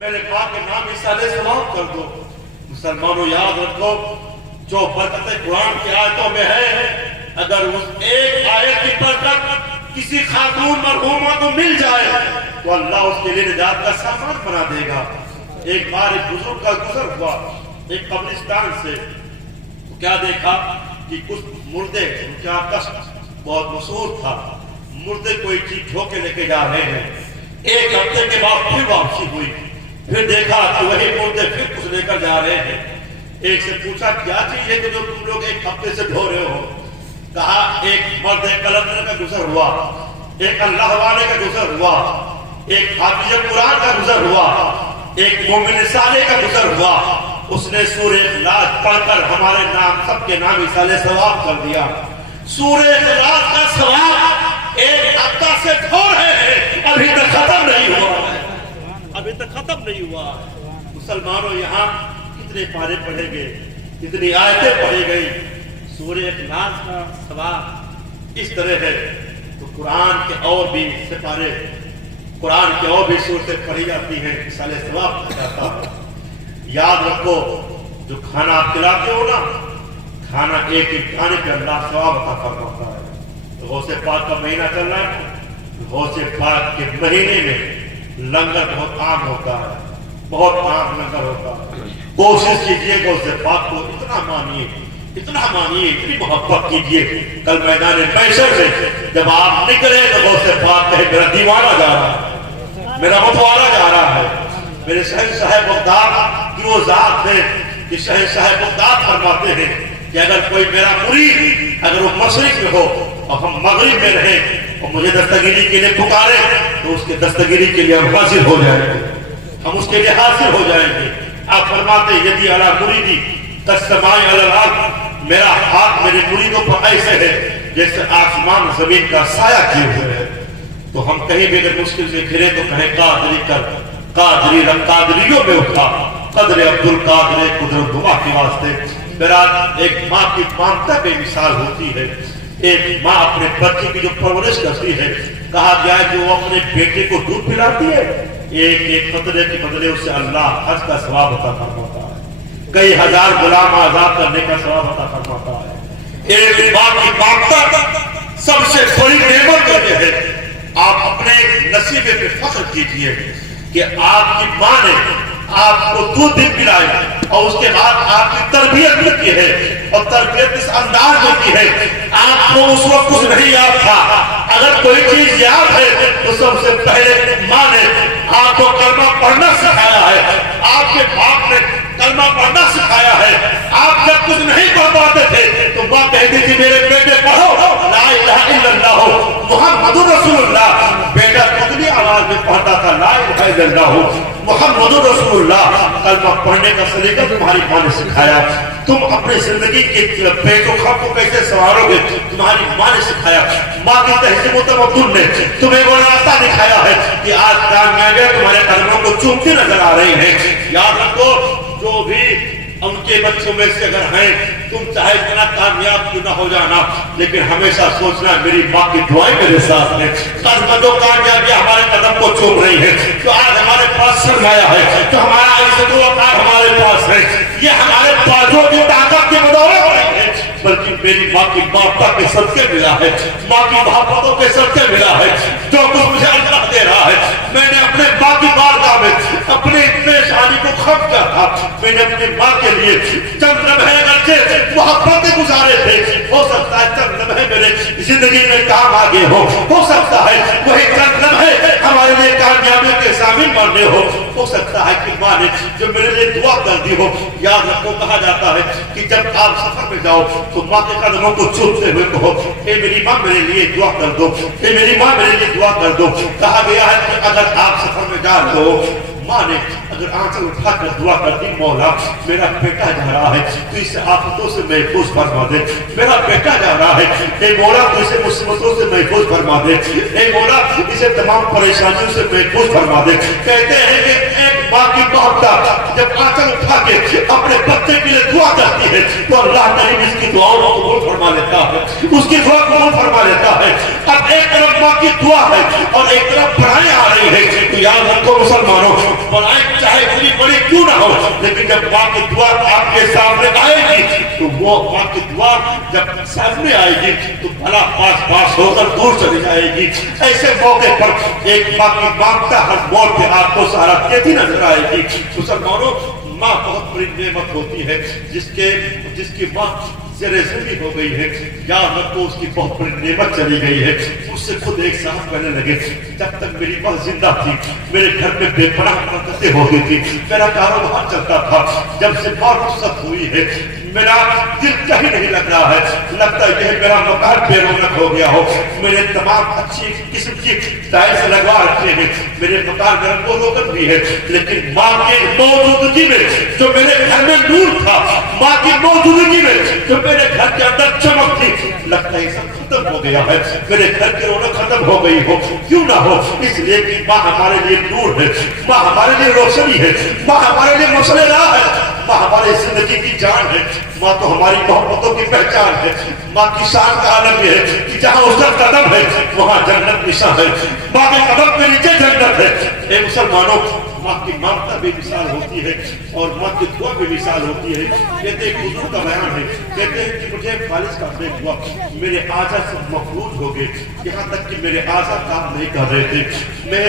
میرے ماں کے نام علیہ السلام کر دو۔ مسلمانوں یاد رکھو، جو برکت قرآن کی آیتوں میں ہے، اگر اس ایک آیت کی برکت کسی خاتون مرحومہ کو مل جائے تو اللہ اس کے لیے نجات کا سامان بنا دے گا۔ ایک بار ایک بزرگ کا گزر ہوا ایک قبرستان سے، کیا دیکھا کہ کچھ مردے، ان کا کشت بہت مشہور تھا، مردے کوئی چیز ڈھو کے لے کے جا رہے ہیں۔ ایک ہفتے کے بعد پھر واپسی ہوئی، پھر دیکھا کہ وہی مردے پھر کچھ لے کر جا رہے ہیں۔ ایک سے پوچھا کیا چیز ہے کہ جو تم لوگ ایک ہفتے سے ڈھو رہے ہو؟ کہا ایک مرد کلندر کا گزر ہوا، ایک اللہ والے کا گزر ہوا، ایک حافظ قرآن کا گزر ہوا، ایک مومن صالح کا گزر ہوا۔ اس نے سورہ اخلاص پڑھ کر ہمارے نام سب کے نام علیہ ثواب کر دیا۔ سورہ اخلاص کا ثواب ایک ہفتہ سے ڈھو رہے ہیں، ابھی تک ختم نہیں ہوا ہے، ابھی تک ختم نہیں ہوا۔ مسلمانوں یہاں کتنے پارے پڑھے گئے، کتنی آیتیں پڑھی گئی۔ سورہ اخلاص کا ثواب اس طرح ہے تو قرآن کے اور بھی سپارے، قرآن کے اور بھی صورتیں پڑھی جاتی ہیں، مثال ثواب کہا جاتا ہے۔ یاد رکھو، جو کھانا آپ کھلاتے ہو نا، کھانا ایک ایک کھانے پہ اللہ ثواب عطا فرماتا ہے۔ غوث پاک کا مہینہ چل رہا ہے، غوث پاک کے مہینے میں لنگر بہت عام ہوتا ہے، بہت عام لنگر ہوتا ہے۔ کوشش کیجئے غوث پاک کو اتنا مانیے، اتنا مانیے، اتنی محبت کیجئے۔ کل میدان محشر میں جب آپ نکلے تو غوث پاک کہے میرا دیوانہ جا رہا ہے، میرا متوالا جا رہا ہے۔ میرے شہنشاہ بغداد کی وہ ذات ہے کہ شہنشاہ بغداد فرماتے ہیں کہ اگر کوئی میرا مرید اگر وہ مشرق میں ہو اور ہم مغرب میں رہیں اور مجھے دستگیری کے لیے پکارے تو اس کے دستگیری کے لیے ہم حاضر ہو جائیں گے، ہم اس کے لیے حاضر ہو جائیں گے۔ آپ فرماتے ہیں یدی علی مریدی کالسماء علی الارض، میرا ہاتھ میرے مریدوں پر ایسے ہے جیسے آسمان زمین کا سایہ کیے ہوئے ہے۔ تو ہم کہیں بھی اگر مشکل سے گھرے تو کہیں قادری کر، قادری رب قادریوں میں اٹھا، قدر عبدالقادر قدرت دعا کے واسطے۔ میرا ایک ماں کی مامتا بے مثال ہوتی ہے، ایک ماں اپنے بچے کی جو پرورش کرتی ہے، کہا گیا ہے کہ وہ اپنے بیٹے کو دودھ پلاتی ہے، ایک ایک قطرے کے بدلے اسے اللہ حج کا ثواب عطا فرماتا ہے، کئی ہزار غلام آزاد کرنے کا ثواب عطا فرماتا ہے۔ ایک ماں کی مامتا سب سے بڑی نعمت یہ ہے۔ آپ اپنے نصیبے پہ فخر کیجئے کہ آپ کی ماں نے آپ کو دودھ بھی پلایا اور اس کے بعد آپ کی تربیت بھی کی ہے، اور تربیت اس انداز میں کی ہے۔ آپ کو اس وقت کچھ نہیں یاد تھا، اگر کوئی چیز یاد ہے تو سب سے پہلے ماں نے آپ کو کلمہ پڑھنا سکھایا ہے، آپ کے باپ نے کلمہ پڑھنا سکھایا ہے۔ آپ جب کچھ نہیں پڑھ پاتے تھے تو ماں کہتی تھی میرے بیٹے پڑھو لا الہ الا اللہ محمد رسول اللہ۔ بیٹا کتنی آواز میں پڑھتا تھا لا الہ الا اللہ محمد رسول اللہ۔ کلمہ پڑھنے کا سلیقہ تمہاری ماں نے سکھایا۔ تم اپنی زندگی کے پیٹ و خم کو کیسے سنوارو گے، تمہاری ماں نے سکھایا۔ ماں کی تہذیب و تمدن نے تمہیں وہ راستہ دکھایا ہے کہ آج کامیابیاں تمہارے قدموں کو چومتی نظر آ رہی ہیں۔ یاد رکھو، جو بھی ان کے بچوں میں سے اگر ہیں، تم چاہے اتنا کامیاب کیوں نہ ہو جانا، لیکن ہمیشہ سوچنا میری ماں کی دعائیں میرے ساتھ ہیں۔ قدموں کامیابیاں ہمارے قدم کو چوم رہی ہیں، جو آج ہمارے پاس سرمایہ ہے، جو ہمارا عزت و وقار ہمارے پاس ہے، یہ ہمارے بازوں کی طاقت کی بدولت نہیں ہے، بلکہ میری ماں کی مامتا کے صدقے ملا ہے، ماں کی محبتوں کے صدقے ملا ہے۔ جو کچھ مجھے اللہ دے رہا ہے، میں نے اپنے ماں کی بارگاہ میں اپنی پریشانی کو ختم کیا تھا۔ میں نے اپنی ماں کے لیے چند لمحے اگرچہ محبتیں گزارے تھے، ہو سکتا ہے چند لمحے میرے زندگی میں کام آگے ہو سکتا ہے وہی چند لمحے ہمارے لیے کامیابی کے ضامن بننے ہو سکتا ہے کہ ماں نے جو میرے لیے دعا کر دی ہو۔ یاد رکھو، کہا جاتا ہے کہ جب آپ سفر میں جاؤ تو ماں کے قدموں کو چومتے ہوئے کہو اے میری ماں میرے لیے دعا کر دو، اے میری ماں میرے لیے دعا کر دو۔ کہا گیا ہے کہ اگر آپ سفر میں جا رہے ہو، ماں نے اگر آنچل اٹھا کر دعا کر دی مولا میرا بیٹا جا رہا ہے تو اسے آفتوں سے محفوظ فرما دے، میرا بیٹا جا رہا ہے اے مولا تو اسے مصیبتوں سے محفوظ فرما دے، اے مولا اسے تمام پریشانیوں سے محفوظ فرما دے۔ کہتے ہیں کہ ایک ماں کی مامتا جب آنچل اٹھا کے اپنے بچے کے لیے دعا کرتی ہے تو اللہ تعالیٰ اس کی دعاؤں کو قبول فرما لیتا ہے، اس کی دعا قبول فرما لیتا ہے۔ اب ایک طرف ماں کی دعا ہے اور ایک طرف بلائیں آ رہی ہے، تو یاد رکھو مسلمانوں، بلائیں چاہے اتنی بڑی کیوں نہ ہو، لیکن جب ماں کی دعا آپ کے سامنے آئے گی تو وہ ماں کی دعا جب سامنے آئے گی تو بلا پاس ہو کر دور چلی جائے گی۔ ایسے موقع پر ایک ماں کی مامتا ہر موڑ پہ آپ کو سہارا دیتی نظر آئے گی۔ مسلمانوں، ماں بہت بڑی نعمت ہوتی ہے، جس کی ماں زیر زمین ہو گئی ہے یا رب اس کی بہت بڑی نعمت چلی گئی ہے۔ اس سے خود ایک صاحب کہنے لگے، جب تک میری ماں زندہ تھی میرے گھر میں بے پناہ برکتیں ہوتی تھی، میرا کاروبار چلتا تھا، جب سے ماں رخصت ہوئی ہے میرا دل کہیں نہیں لگ رہا ہے، لگتا ہے کہ میرا مکان بے رونق ہو گیا ہو، میرے تمام اچھی قسم کی ٹائلس لگوا رکھے ہیں، میرے مکان میں رنگ و روگن بھی ہے، لیکن ماں کی موجودگی میں جو میرے گھر میں نور تھا، ماں کی موجودگی میں جو میرے گھر کے اندر چمک تھی، لگتا ہے سب ختم ہو گیا ہے، میرے گھر کی رونق ختم ہو گئی ہو۔ کیوں نہ ہو؟ اس لیے کہ ماں ہمارے لیے نور ہے، ماں ہمارے لیے روشنی ہے، ماں ہمارے لیے مسئلہ راہ ہے، ماں ہماری زندگی کی جان ہے، ماں تو ہماری محبتوں کی پہچان ہے۔ ماں کی شان کا عالم یہ ہے کہ جہاں اس کا قدم ہے وہاں جنت نشان ہے، ماں کے قدم کے نیچے جنت ہے۔ اے مسلمانوں، ماں کی ممتا بھی مثال ہوتی ہے اور ماں کی دعا بھی مثال ہوتی ہے۔ کہتے ہیں حضور کا بیان ہے، کہتے ہیں کہ مجھے فالج کا بریک ہوا، میرے اعضاء سب مفلوج ہو گئے، یہاں تک کہ میرے اعضاء کام نہیں کر رہے تھے، میں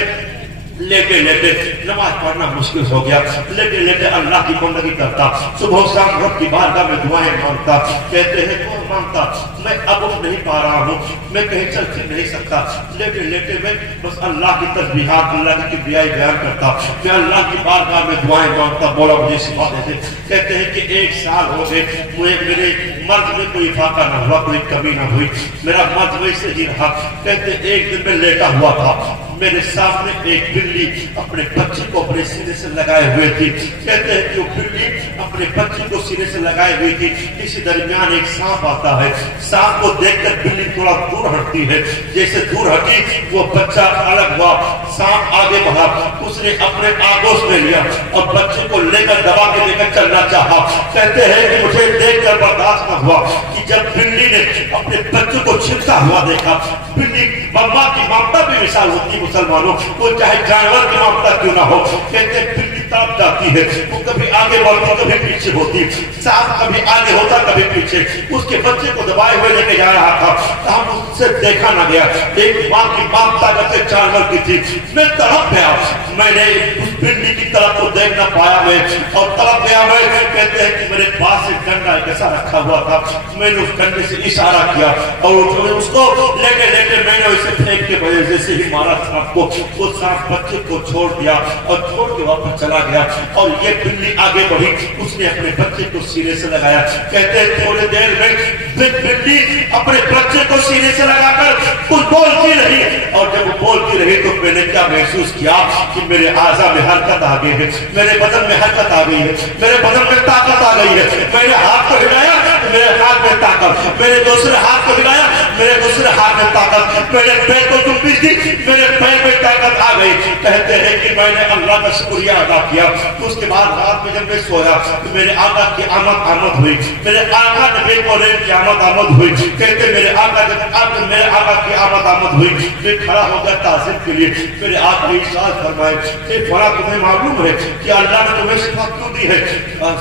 لیٹے لیٹے نماز پڑھنا مشکل ہو گیا، لیٹے لیٹے اللہ کی بندگی کرتا، صبح شام رب کی بارگاہ میں دعائیں مانگتا۔ کہتے ہیں کون مانگتا؟ میں اب اٹھ نہیں پا رہا ہوں، میں کہیں چل پھر نہیں سکتا، لیٹے لیٹے میں بس اللہ کی تسبیحات، اللہ کی کبریائی بیان کرتا، میں اللہ کی بارگاہ میں دعائیں مانگتا، مولا مجھے شفا دے دے۔ کہتے ہیں کہ 1 سال ہو گئے، میرے مرض میں کوئی فاقہ نہ ہوا، کوئی کمی نہ ہوئی، میرا مرض ویسے ہی رہا۔ کہتے ہیں ایک دن میں لیٹا ہوا تھا، میرے سامنے ایک بلی اپنے بچے کو اپنے سینے سے لگائے ہوئے تھی۔ کہتے ہیں کہ وہ بلی اپنے بچے کو سینے سے لگائے ہوئی تھی، اسی درمیان ایک سانپ آتا ہے، سانپ کو دیکھ کر بلی تھوڑا دور ہٹتی ہے، جیسے دور ہٹی وہ بچہ الگ ہوا، سانپ آگے بڑھا، اس نے اپنے آگوش میں لیا اور بچے کو لے کر دبا کے لے کر چلنا چاہا۔ کہتے ہیں کہ مجھے دیکھ کر برداشت نہ ہوا کہ جب بلی نے اپنے بچے کو چھلتا ہوا دیکھا، بلی ماں کی ممتا بھی مثال ہوتی ہے مسلمانوں، وہ چاہے جانور کی ممتا کیوں نہ ہو۔ کہتے ہیں بلی تڑپ جاتی ہے، وہ کبھی آگے بڑھتی کبھی پیچھے ہوتی، سانپ کبھی آگے ہوتا کبھی پیچھے، اس کے بچے کو دبائے ہوئے لے کے جا رہا تھا، ہم اس سے دیکھا نہ گیا۔ ایک ماں کی ممتا جیسے جانور کی تھی، میں تڑپ گیا، میں نے اس بلی کی طرف کو دیکھ نہ پایا میں اور تڑپ گیا میں۔ کہتے ہیں کہ میرے پاس ایک ڈنڈا ایسا رکھا ہوا تھا، میں نے اس ڈنڈے سے اشارہ کیا اور اس کو لیٹے لیٹے میں نے اسے پھینک کے وجہ سے ہی مارا سانپ کو، وہ سانپ بچے کو چھوڑ دیا اور چھوڑ کے واپس چلا گیا اور یہ بلی آگے بڑھی، اس نے اپنے بچے کو سینے سے لگایا۔ کہتے ہیں تھوڑے دیر میں بلی اپنے بچے کو سینے سے لگا کر کچھ بولتی رہی اور جب وہ بولتی رہی تو میں نے کیا محسوس کیا کہ میرے اعضاء میں حرکت آ گئی ہے، میرے بدن میں حرکت آ گئی ہے، میرے بدن میں طاقت آ گئی ہے۔ میں نے ہاتھ کو ہلایا، میرے ہاتھ میں طاقت، میں نے دوسرے ہاتھ کو ہلایا، میرے دوسرے ہاتھ میں طاقت، میرے پیر کو چومپیچ دی، میرے پیر میں طاقت آ گئی۔ کہتے ہیں کہ میں نے اللہ کا شکریہ ادا کیا۔ اس کے بعد رات میں جب میں سویا تو میرے آقا کی آمد ہوئی، میرے آقا نبی کریم کی آمد ہوئی۔ کہتے میرے آقا کی آمد ہوئی، میں کھڑا ہو گیا تعظیم کے لیے۔ میرے آقا ارشاد فرمائے کہ فلاں تمہیں معلوم ہے کہ اللہ نے تمہیں شفا کیوں دی ہے؟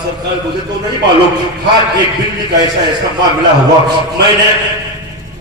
سرکار مجھے تو نہیں معلوم، ہاں ایک بلی کا ایسا معاملہ ہوا، میں نے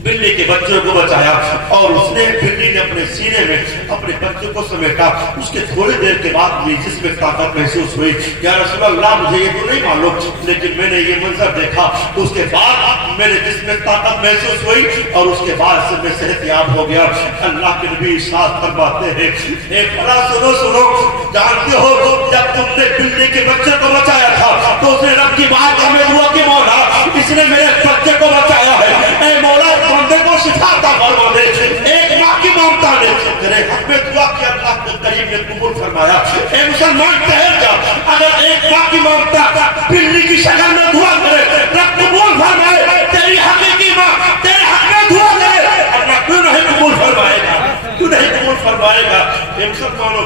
بلی کے بچوں کو بچایا اور اس نے بلی نے اپنے سینے میں اپنے بچوں کو سمیٹا۔ اس کے تھوڑی دیر کے بعد مجھے جس میں طاقت محسوس ہوئی۔ یا رسول اللہ مجھے یہ تو نہیں معلوم، لیکن میں نے یہ منظر دیکھا، اس کے بعد میرے جسم میں طاقت محسوس ہوئی اور اس کے بعد سے میں صحت یاب ہو گیا۔ اللہ کے نبی ارشاد فرماتے ہیں، اے فلاں سنو، جانتے ہو جب تم نے بلی کے بچے کو بچایا تھا تو اس نے رب کی بات ہمیں ہوا کہ مولا اس نے میرے بچے کو بچایا ہے، اے مولا بندے کو شفا عطا فرما دے۔ ایک ماں کی ممتا نے تیرے حق میں دعا کی، اللہ کے کریم نے قبول فرمایا۔ اے مسلمان ٹھہر جا، اگر ایک ماں کی ممتا بلی کی شکل میں دعا کرے رب قبول فرمائے، تیری حقیقی ماں تیرے حق میں دعا کرے، اللہ کیوں نہیں قبول فرمائے گا، کیوں نہیں قبول فرمائے گا۔ اے مسلمانوں،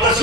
10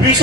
20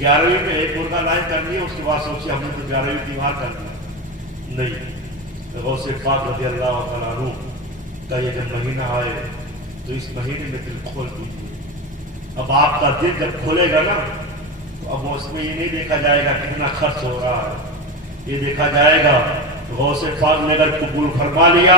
11ویں میں ایک مرغا لائن کرنی ہے، اس کے بعد سوچے ہم نے تو 11ویں دیوار کرنی نہیں۔ غوث پاک رضی اللہ تعالیٰ عنہ کا یہ جب مہینہ آئے تو اس مہینے میں دل کھول دیجیے۔ اب آپ کا دل جب کھولے گا نا تو اب اس میں یہ نہیں دیکھا جائے گا کتنا خرچ ہو رہا ہے، یہ دیکھا جائے گا غوث پاک نے اگر قبول فرما لیا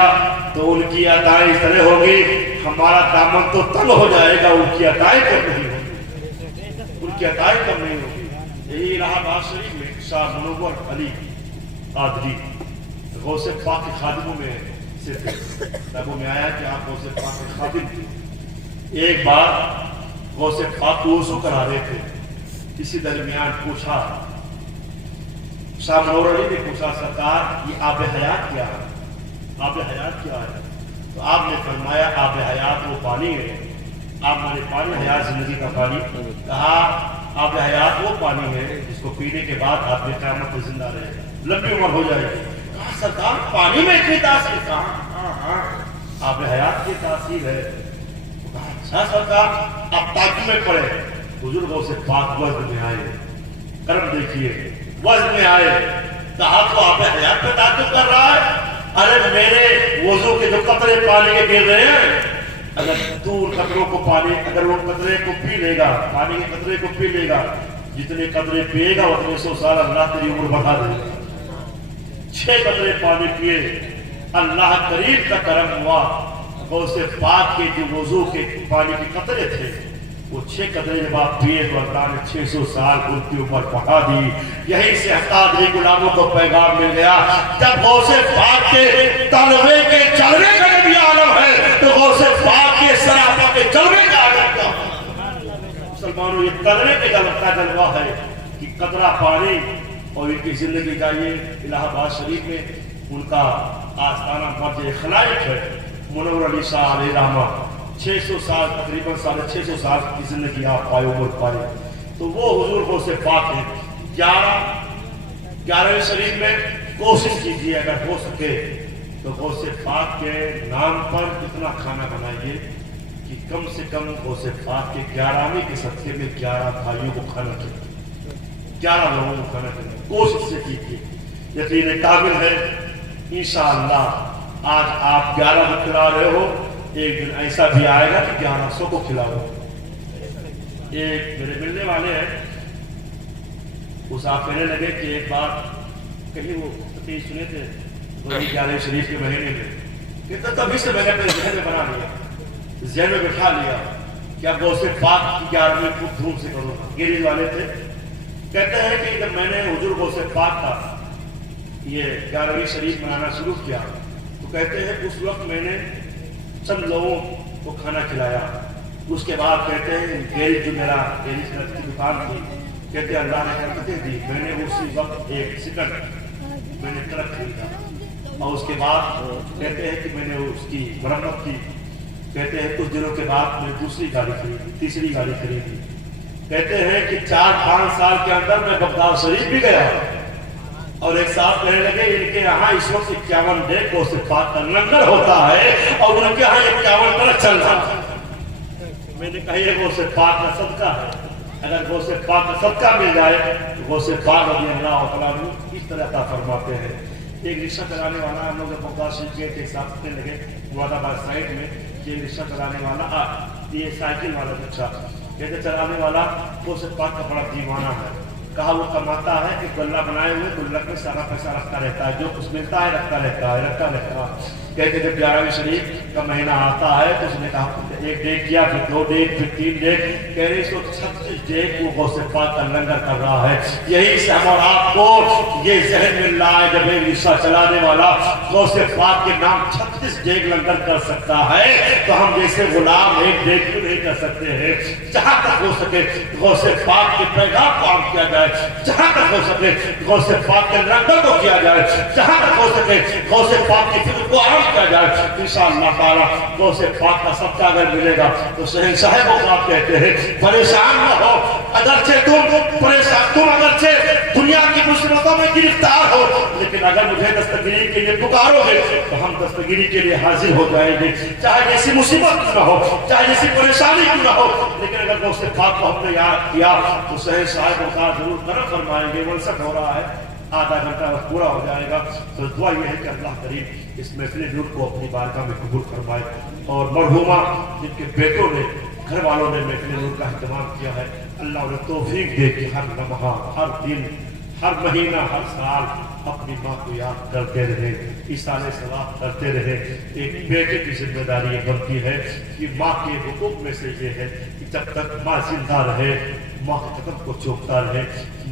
تو ان کی عطائیں اس طرح ہوگی، ہمارا دامن تو تنگ ہو جائے گا، ان کی عطائیں کم نہیں ہوگی، ان کی عطائیں کم نہیں ہوگی۔ یہی الہ آباد شریف میں شاہ منور علی قادری غوث پاک کے خادموں میں سے تھے، لوگوں میں آیا کہ آپ غوث پاک کے خادم تھے۔ ایک بار غوث پاک کو وضو کرا رہے تھے، اسی درمیان پوچھا، شاہ منور علی نے پوچھا سرکار یہ آب حیات کیا ہے؟ آب حیات کیا ہے؟ تو آپ نے فرمایا آب حیات وہ پانی ہے۔ آپ نے پانی حیات زندگی کا پانی کہا، آب حیات وہ پانی ہے جس کو پینے کے بعد آپ نے قیامت میں زندہ رہے گا، لمبی عمر ہو جائے گی۔ کہا سرکار پانی میں اتنی تاثیر؟ کہا ہاں آب حیات کی تاثیر ہے۔ کہا اچھا سرکار آپ تعجب میں پڑے، بزرگوں سے پاک وزن میں آئے، کرم دیکھیے وزن میں آئے، کہا تو آپ حیات پہ تعجب کر رہا ہے؟ ارے میرے وضو کے جو قطرے پانی کے گر رہے ہیں، اگر تو ان قطروں کو پانی، اگر وہ قطرے کو پی لے گا، پانی کے قطرے کو پی لے گا، جتنے قطرے پیے گا اتنے 100 سال اللہ تیری عمر بڑھا دے گا۔ 6 قطرے پانی پیے، اللہ کریم کا کرم ہوا، غوث پاک کے جو وضو کے پانی کے قطرے تھے وہ 6 قطرے جب آپ پیے تو اللہ نے 600 سال ان کی عمر بڑھا دی۔ یہی سے قادری غلاموں کو پیغام مل گیا، جب غوث پاک کے تلوے کے جلوے کا نبی عالم ہے تو غوث پاک کے سراپا کے جلوے کا عالم کیا ہے؟ مسلمانوں یہ تلوے کے جلوے کا جلوہ ہے کہ قطرہ پانی، اور ان کی زندگی کا یہ الہ آباد شریف میں ان کا آستانہ مرج خلائق ہے منور علی شاہ علیہ رحمہ۔ 600 سال تقریباً 650 سال کی زندگی آپ پائے، عمر پائے، تو وہ حضور غوث پاک ہیں۔ 11ویں شریف میں کوشش کیجیے اگر ہو سکے تو غوث پاک کے نام پر اتنا کھانا بنائیے کہ کم سے کم غوث پاک کے 11ویں کے صدقے میں 11 بھائیوں کو کھانا چاہیے، 11 لوگوں کو کھانا چاہیے، کوشش سے کیجیے، یقین کامل ہے انشاءاللہ۔ آج آپ 11 کو کھلا رہے ہو، ایک دن ایسا بھی آئے گا کہ 1100 کو کھلاؤ۔ ایک میرے ملنے والے ہیں، اس آپ کہنے لگے کہ ایک بار کہیں وہ تقریر سنے تھے 11 شریف کے مہینے میں، کہتا تبھی سے میں نے اپنے ذہن میں بنا لیا، ذہن میں بٹھا لیا کہ اب غوث پاک کی 11ویں خوب دھوم سے کروں گا۔ گیریز والے تھے، کہتے ہیں کہ جب میں نے حضور غوث پاک کا یہ 11ویں شریف منانا شروع کیا تو کہتے ہیں اس وقت میں نے چند لوگوں کو کھانا کھلایا، اس کے بعد کہتے ہیں گیریج جو میرا گیریج کی دکان تھی، کہتے ہیں اللہ نے برکتیں دی، میں نے اسی وقت 1 سیکنڈ میں نے ٹرک خریدا، اور اس کے بعد کہتے ہیں کہ میں نے اس کی مرمت کی، کہتے ہیں کچھ دنوں کے بعد میں دوسری گاڑی خریدی، تیسری گاڑی خریدی، کہتے ہیں کہ 4-5 سال کے اندر میں بغداد شریف بھی گیا، اور ایک صاحب کہنے لگے ان کے یہاں اس وقت 51 ڈے غوث پاک کا لنگر ہوتا ہے اور ان کے یہاں 51 ٹرک چل رہا ہے۔ میں نے کہا یہ غوث پاک کا صدقہ ہے، اگر غوث پاک کا صدقہ مل جائے تو غوث پاک رضی اللہ تعالیٰ عنہ اس طرح عطا فرماتے ہیں۔ ایک رکشہ چلانے والا، ہم لوگ بغداد شریف گئے تھے، ایک صاحب کہنے لگے مراد آباد سائڈ میں یہ رکشہ چلانے والا، یہ سائیکل والا رکشہ کہتے چلانے والا غوث پاک کا بڑا دیوانہ ہے۔ کہا وہ کماتا ہے کہ گلہ بنائے ہوئے گلہ میں سارا پیسہ رکھتا رہتا ہے، جو کچھ ملتا ہے رکھتا رہتا ہے۔ کہتے جب 11ویں شریف کا مہینہ آتا ہے تو اس نے کہا 1 ڈیٹ کیا، پھر 2 ڈیٹ، پھر 3 ڈیٹ، کہہ رہے 136 ڈیٹ وہ غوث پاک کا لنگر کر رہا ہے۔ یہی سے ہم اور آپ کو یہ ذہن مل رہا ہے جب ایک رکشہ چلانے والا غوث پاک کے نام 36 ڈیٹ لنگر کر سکتا ہے تو ہم جیسے غلام 1 ڈیٹ کیوں نہیں کر سکتے ہیں؟ جہاں تک ہو سکے غوث پاک کے پیغام کو عام کیا جائے، جہاں تک ہو سکے غوث پاک کے لنگر کو کیا جائے، جہاں تک ہو سکے غوث پاک کی فکر کو عام کیا جائے، انشاءاللہ تعالیٰ غوث پاک کا صدقہ اگر ملے گا تو شہنشاہ کو آپ کہتے ہیں پریشان نہ ہو، اگرچہ تم اگرچہ دنیا کی مصیبتوں میں گرفتار ہو لیکن لیکن اگر مجھے دستگیری کے لیے پکارو گے تو ہم دستگیری کے لیے حاضر ہو جائیں گے، چاہے جیسی مصیبت کیوں نہ ہو، چاہے جیسی پریشانی کیوں نہ ہو، لیکن اگر غوث پاک کو ہم نے یاد کیا تو صحیح صاحب وقار ضرور کرم فرمائیں گے۔ ولست ہو رہا ہے، آدھا گھنٹہ وقت پورا ہو جائے گا، تو دعا یہ ہے کہ اللہ کریم اس محفل نور کو اپنی بارگاہ میں قبول فرمائے، اور مرحومہ جن کے بیٹوں نے، گھر والوں نے محفل نور کا اہتمام کیا ہے، اللہ انہیں توفیق دے کہ ہر لمحہ، ہر دن، ہر مہینہ، ہر سال اپنی ماں کو یاد کرتے رہے، ایصال ثواب کرتے رہے۔ ایک بیٹے کی ذمہ داری یہ بنتی ہے کہ ماں کے حقوق میں سے یہ ہے کہ جب تک ماں زندہ رہے، ماں کے قدم کو چومتا رہے،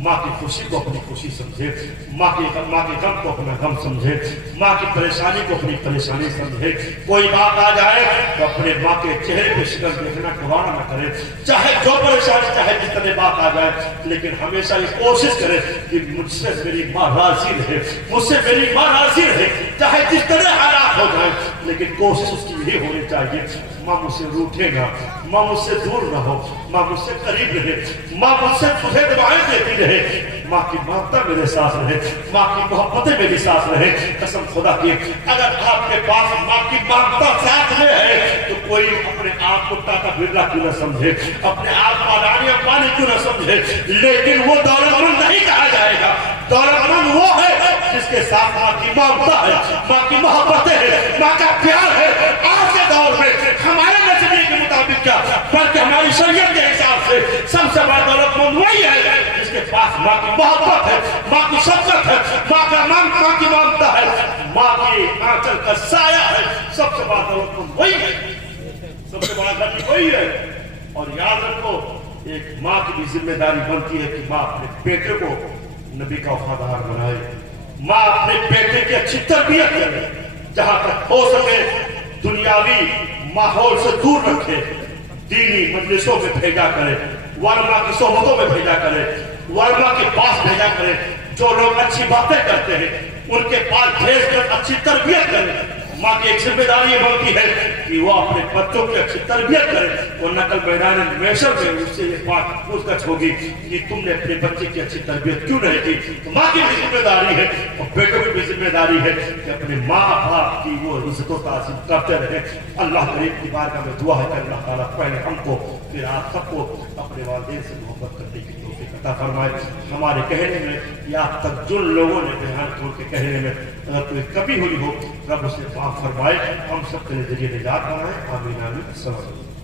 ماں کی خوشی کو اپنی خوشی سمجھے، ماں کے غم کو اپنا غم سمجھے، ماں کی پریشانی کو اپنی پریشانی سمجھے۔ کوئی بات آ جائے تو اپنے ماں کے چہرے پہ شکن دیکھنا گوارا نہ کرے، چاہے جو پریشانی، چاہے جتنے بات آ جائے، لیکن ہمیشہ یہ کوشش کرے کہ مجھ سے میری ماں راضی رہے، مجھ سے میری ماں راضی رہے، چاہے جس طرح حالات ہو جائیں، لیکن کوشش اس کی یہی ہونی چاہیے ماں مجھ سے روٹھے نہ، ماں مجھ سے دور نہ ہو، ماں مجھ سے قریب رہے، ماں مجھ سے تجھے دعائیں دیتی رہے، ماں کی ممتا میرے ساتھ رہے، ماں کی محبتیں میرے ساتھ رہے۔ قسم خدا کی اگر آپ کے پاس ماں کی ممتا ساتھ میں ہے تو کوئی اپنے آپ کو ٹاٹا برلا کیوں نہ سمجھے، اپنے آپ کو اڈانی امبانی کیوں نہ سمجھے، لیکن وہ دولت مند نہیں کہا جائے گا۔ دولت مند وہ ہے جس کے ساتھ ماں کی ممتا ہے، ماں کی محبتیں ہے، ماں کا پیار ہے۔ آج کے دور میں ہمارے نظریے کے مطابق کیا بلکہ ہماری شریعت کے حساب سے سب سے بڑا دولت مند وہی ہے جس کے پاس ماں کی محبت ہے، ماں کی شفقت ہے، ماں کی ممتا ہے، ماں کی آنچل کا سایہ ہے۔ سب سے بڑا دولت مند وہی ہے، سب سے بڑا غنی وہی ہے۔ اور یاد رکھو ایک ماں کی بھی ذمہ داری بنتی ہے کہ ماں اپنے بیٹے کو نبی کا وفادار بنائے، ماں اپنے بیٹے کی اچھی تربیت کرے، جہاں تک ہو سکے دنیاوی ماحول سے دور رکھے، دینی مجلسوں میں بھیجا کرے، علماء کی صحبتوں میں بھیجا کرے، علماء کے پاس بھیجا کرے، جو لوگ اچھی باتیں کرتے ہیں ان کے پاس بھیج کر اچھی تربیت کرے۔ ماں کی ایک ذمہ داری یہ بنتی ہے کہ وہ اپنے بچوں کی اچھی تربیت کرے، ورنہ کل میدان محشر میں اس سے یہ بات پوچھ گچھ ہوگی کہ تم نے اپنے بچے کی اچھی تربیت کیوں نہیں کی۔ تو ماں کی بھی ذمہ داری ہے اور بیٹوں کی بھی ذمہ داری ہے کہ اپنے ماں باپ کی وہ عزت و تعظیم کرتے رہے۔ اللہ کریم کی بارگاہ میں دعا ہے کہ اللہ تعالیٰ پہلے ہم کو پھر آپ سب کو اپنے والدین سے محبت کرنے کی توفیق عطا فرمائے۔ ہمارے کہنے میں یا اب تک جن لوگوں نے بیان کھول کے کہنے میں اگر کوئی کمی ہوئی ہو رب اسے معاف فرمائے، ہم سب کے لیے ذریعہ نجات بنائے۔ آمین آمین۔ السلام علیکم۔